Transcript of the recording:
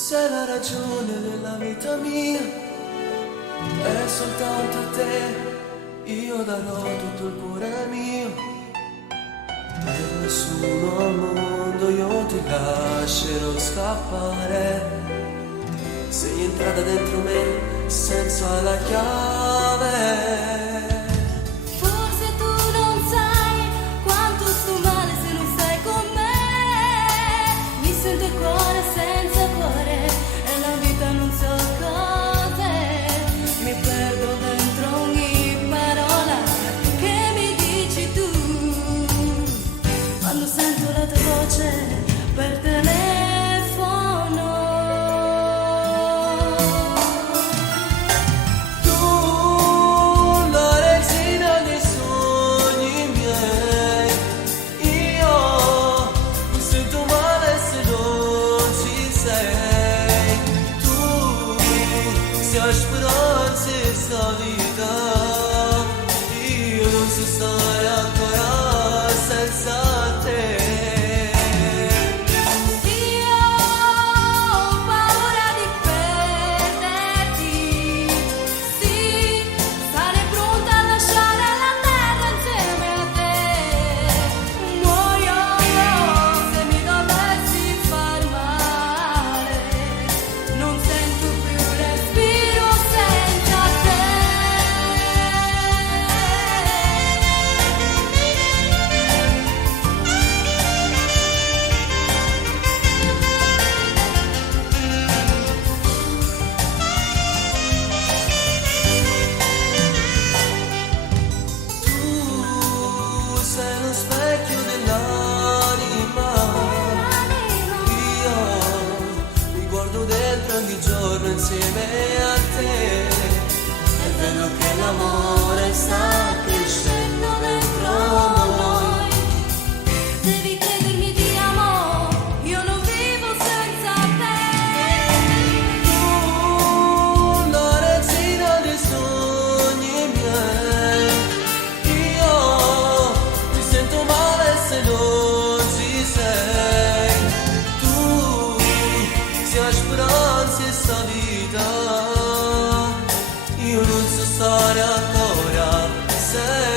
Sei la ragione della vita mia, è soltanto a te, io darò tutto il cuore mio. Per nessuno al mondo io ti lascerò scappare. Sei entrata dentro me senza la chiave. Forse tu non sai quanto sto male se non stai con me. Mi sento il cuore senza cuore e la vita non so cos'è. Mi perdo dentro ogni parola che mi dici tu. Quando sento la tua voce per telefono. Tu, la regina dei sogni miei, io mi sento male se non ci sei. Tu sei a speranza e sta vita, io non so stare ancora senza te. Io ho paura di perderti, sì, sarei pronta a lasciare la terra insieme a te. Muoio se mi dovessi far male, non sento più respiro senza te. Tu sei lo specchio dell'anima, io mi guardo dentro ogni giorno insieme a te. È vero che l'amore sta crescendo dentro noi. Devi credermi, ti amo, io non vivo senza te. Tu, la regina dei sogni miei, io mi sento male se non ci sei. Tu sei la speranza e sta vita, io non so stare ancora senza